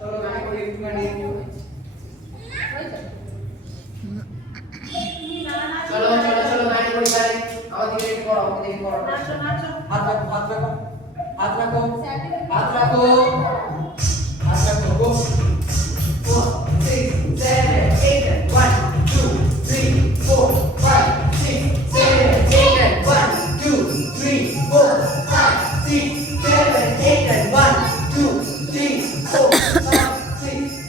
চলো গান করি একটু গানি চলো চলো চলো গান করি ভাই আমার দিকে একটু করো আমাকে দিকে করো নাচো নাচো হাত রাখো হাত রাখো হাত রাখো হাত রাখো হাত রাখো গো 4 6 7 8 1 2 3 4 5 6 7 8 1 2 3 4 5 6 7 8 1 2 3 4 5 6